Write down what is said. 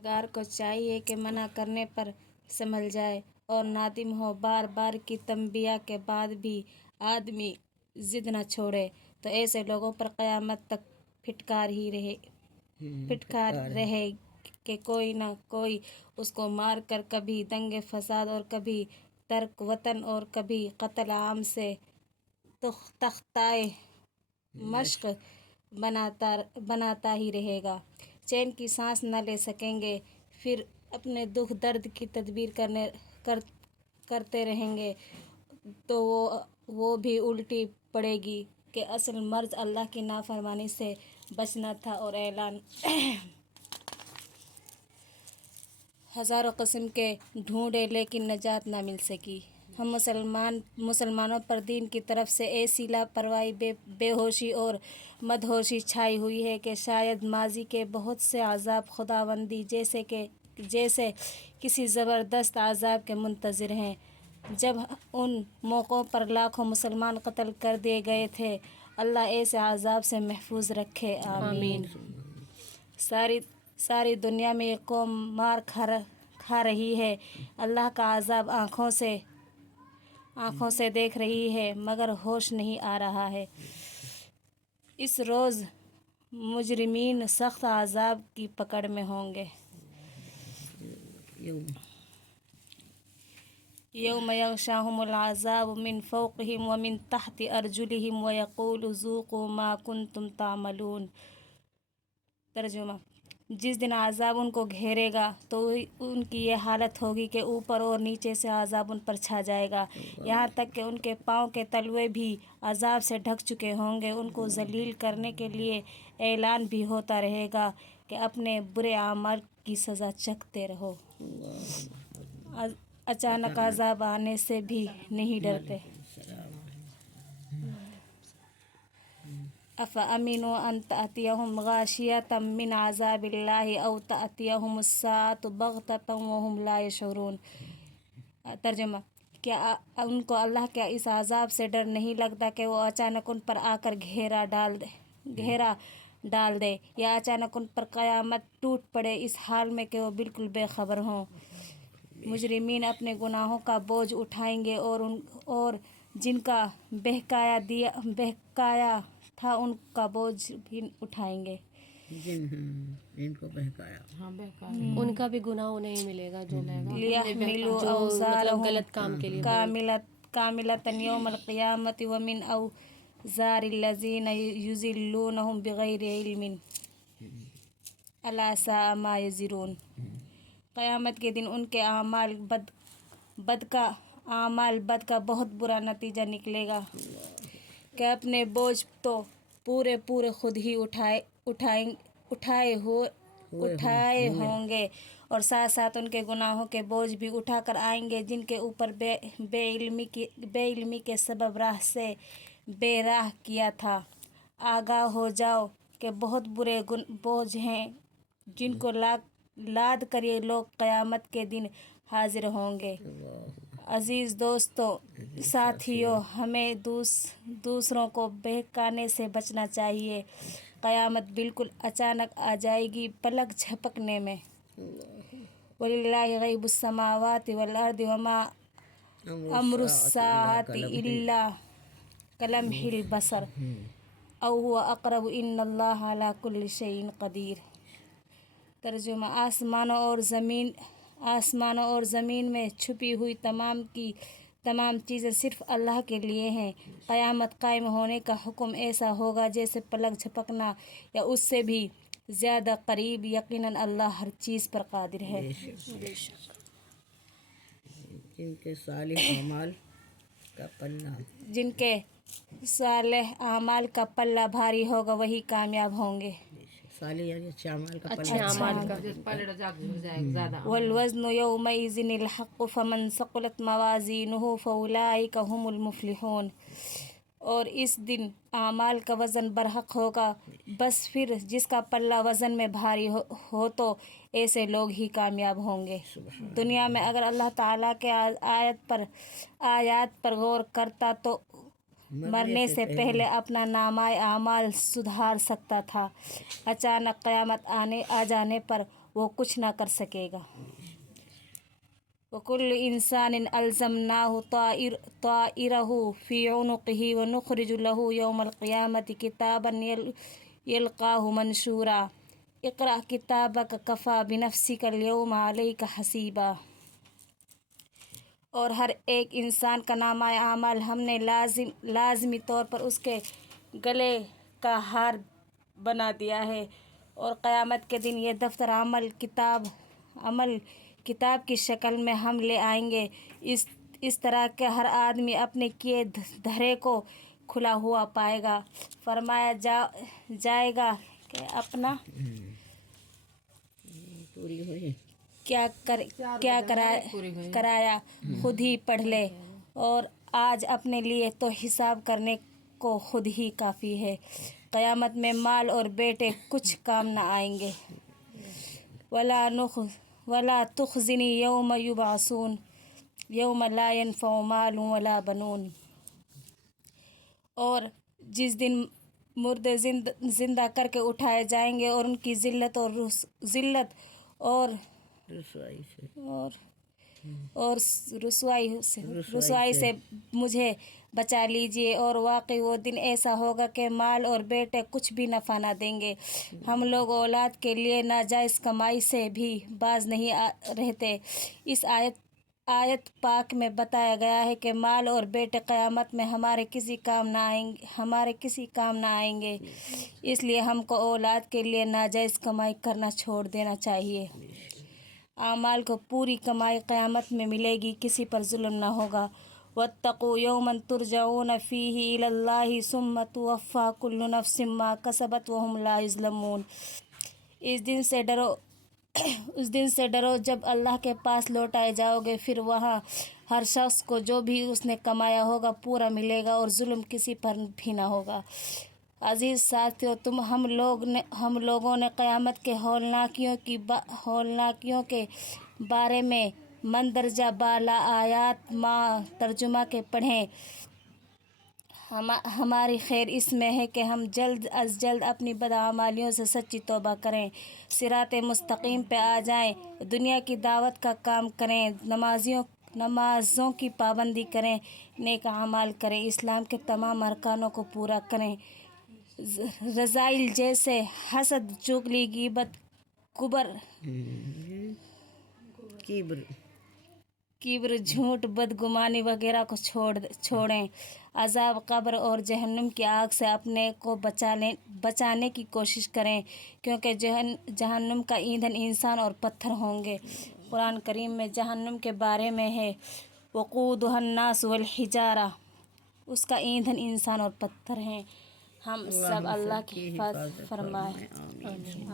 गुनहगार को चाहिए कि मना करने पर संभल जाए और नादिम हो। बार बार की तंबिया के बाद भी आदमी जिद न छोड़े तो ऐसे लोगों पर क़यामत तक फिटकार रहे कि कोई ना कोई उसको मार कर कभी दंगे फसाद और कभी तर्क वतन और कभी कत्ल आम से तख्ताए मश्क बनाता ही रहेगा। चैन की सांस न ले सकेंगे, फिर अपने दुख दर्द की तदबीर करते रहेंगे तो वो भी उल्टी पड़ेगी कि असल मर्ज अल्लाह की नाफरमानी से बचना था और ऐलान हज़ारों किस्म के ढूंढे लेकिन नजात ना मिल सकी। हम मुसलमानों पर दीन की तरफ से ऐसी लापरवाही बेहोशी और मदहोशी छाई हुई है कि शायद माजी के बहुत से अज़ाब खुदावंदी जैसे किसी ज़बरदस्त अज़ाब के मुंतज़िर हैं। जब उन मौक़ों पर लाखों मुसलमान कत्ल कर दिए गए थे। अल्लाह ऐसे अज़ाब से महफूज रखे, आमीन। सारी दुनिया में एक कौम मार खा रही है। अल्लाह का अज़ाब आँखों से देख रही है मगर होश नहीं आ रहा है। इस रोज़ मुजरिमीन सख्त अज़ाब की पकड़ में होंगे। यौम यग़शाहुमुल अज़ाबु मिन फ़ौक़िहिम व मिन तहति अर्जुलिहिम व यक़ूलु ज़ूक़ू मा कुंतुम तामलून। तर्जुमा: जिस दिन अज़ाब उनको घेरेगा तो उनकी ये हालत होगी कि ऊपर और नीचे से अज़ाब उन पर छा जाएगा, यहाँ तक कि उनके पाँव के तलवे भी अज़ाब से ढक चुके होंगे। उनको ज़लील करने के लिए ऐलान भी होता रहेगा कि अपने बुरे आमाल की सज़ा चखते रहो। अचानक अज़ाब आने से भी नहीं डरते। अफ़अमिनु अन तअतियहुम गाशियतम मिन अज़ाबिल्लाहि औ तअतियहुमुस्साअतु बग़ततन व हुम ला यशऊरून। तर्जुमा: क्या उनको अल्लाह के इस अज़ाब से डर नहीं लगता कि वो अचानक उन पर आकर घेरा डाल दे या अचानक उन पर क़यामत टूट पड़े, इस हाल में कि वो बिल्कुल बेखबर हों। मुजरिमीन अपने गुनाहों का बोझ उठाएंगे और जिनका बहकाया था उनका बोझ भी उठाएंगे। जिनको बहकाया उनका भी गुनाह उन्हें ही मिलेगा जो लियहमिलू मतलब गलत काम के लिए कामिलतन यौमल क़ियामति व मिन औज़ारिल्लज़ीना युज़िल्लूनहुम बिग़ैरि इल्मिन अला साअ मा यज़िरून। क़यामत के दिन उनके आमाल बद का बहुत बुरा नतीजा निकलेगा कि अपने बोझ तो पूरे खुद ही उठाए होंगे और साथ साथ उनके गुनाहों के बोझ भी उठाकर आएंगे जिनके ऊपर बेइल्मी के सबब राह से बेराह किया था। आगाह हो जाओ कि बहुत बुरे बोझ हैं जिनको लाद कर ये लोग क़यामत के दिन हाजिर होंगे। अजीज़ दोस्तों, साथियों, हमें दूसरों को बहकाने से बचना चाहिए। क़यामत बिल्कुल अचानक आ जाएगी, पलक झपकने में। वलिल्लाहि ग़ैबुस समावाति वल अर्दि वमा अम्रुस्साअति इल्ला कलम्हिल बसर औ हुवा अक़रबु इन्नल्लाहा अला कुल्लि शैइन क़दीर। तर्जुमा: आसमानों और ज़मीन में छुपी हुई तमाम चीज़ें सिर्फ़ अल्लाह के लिए हैं। क़यामत कायम होने का हुक्म ऐसा होगा जैसे पलक झपकना या उससे भी ज़्यादा करीब। यकीनन अल्लाह हर चीज़ पर क़ादिर है। जिनके सालिह आमाल का पल्ला भारी होगा वही कामयाब होंगे। अच्छे अमाल का वल वज़्नु यौमइज़िनिल हक़्क़ु फ़मन सक़ुलत मवाज़ीनुहु फ़उलाइका हुमुल मुफ़्लिहून। और इस दिन आमाल का वज़न बरहक होगा, बस फिर जिसका पल्ला वज़न में भारी हो तो ऐसे लोग ही कामयाब होंगे। दुनिया में अगर अल्लाह ताला के आयत पर गौर करता तो मरने से पहले अपना नामाए आमाल सुधार सकता था। अचानक क़यामत आ जाने पर وہ کچھ نہ کر سکے گا. وَكُلُّ إِنسَانٍ أَلْزَمْنَاهُ طَائِرَهُ فِي عُنُقِهِ وَنُخْرِجُ لَهُ يَوْمَ الْقِيَامَةِ كِتَابًا يَلْقَاهُ مَنْشُورًا اقْرَأْ كِتَابَكَ كَفَى بِنَفْسِكَ الْيَوْمَ عَلَيْكَ حَسِيبًا. اور ہر ایک انسان کا نامہ اعمال ہم نے لازمی طور پر اس کے گلے کا ہار بنا دیا ہے، اور قیامت کے دن یہ دفتر عمل کتاب کی شکل میں ہم لے آئیں گے، اس طرح کہ ہر آدمی اپنے کیے دھرے کو کھلا ہوا پائے گا. فرمایا جائے گا کہ اپنا پوری ہوئی کیا کرایا خود ہی پڑھ لے، اور آج اپنے لیے تو حساب کرنے کو خود ہی کافی ہے. قیامت میں مال اور بیٹے کچھ کام نہ آئیں گے. وَلَا تُخْزِنِي يَوْمَ يُبْعَثُونَ يَوْمَ لَا يَنْفَعُ مَالٌ وَلَا بَنُونَ. اور جس دن مردے زندہ کر کے اٹھائے جائیں گے اور ان کی ذلت اور رسوائی سے مجھے بچا لیجیے. اور واقعی وہ دن ایسا ہوگا کہ مال اور بیٹے کچھ بھی نفع نہ دیں گے. ہم لوگ اولاد کے لیے ناجائز کمائی سے بھی باز نہیں رہتے. اس آیت پاک میں بتایا گیا ہے کہ مال اور بیٹے قیامت میں ہمارے کسی کام نہ آئیں گے، اس لیے ہم کو اولاد کے لیے ناجائز کمائی کرنا چھوڑ دینا چاہیے. اعمال کو پوری کمائی قیامت میں ملے گی، کسی پر ظلم نہ ہوگا. وَاتَّقُوا يَوْمًا تُرْجَعُونَ فِيهِ إِلَى اللَّهِ ثُمَّ تُوَفَّى كُلُّ نَفْسٍ مَا كَسَبَتْ وَهُمْ لَا يُظْلَمُونَ. اس دن سے ڈرو جب اللہ کے پاس لوٹائے جاؤ گے، پھر وہاں ہر شخص کو جو بھی اس نے کمایا ہوگا پورا ملے گا، اور ظلم کسی پر بھی نہ ہوگا. عزیز ساتھیو، ہم لوگوں نے قیامت کے ہولناکیوں کے بارے میں مندرجہ بالا آیات ترجمہ کے پڑھیں. ہماری خیر اس میں ہے کہ ہم جلد از جلد اپنی بدعمالیوں سے سچی توبہ کریں، صراط مستقیم پہ آ جائیں، دنیا کی دعوت کا کام کریں، نمازوں کی پابندی کریں، نیک اعمال کریں، اسلام کے تمام ارکانوں کو پورا کریں. رذائل جیسے حسد، چغلی، غیبت، کبر، جھوٹ، بدگمانی وغیرہ کو چھوڑیں. عذاب قبر اور جہنم کی آگ سے اپنے کو بچانے کی کوشش کریں، کیونکہ جہنم کا ایندھن انسان اور پتھر ہوں گے. قرآن کریم میں جہنم کے بارے میں ہے وقودها الناس والحجارہ، اس کا ایندھن انسان اور پتھر ہیں. ہم سب اللہ کی حفاظت فرمائے. آمین.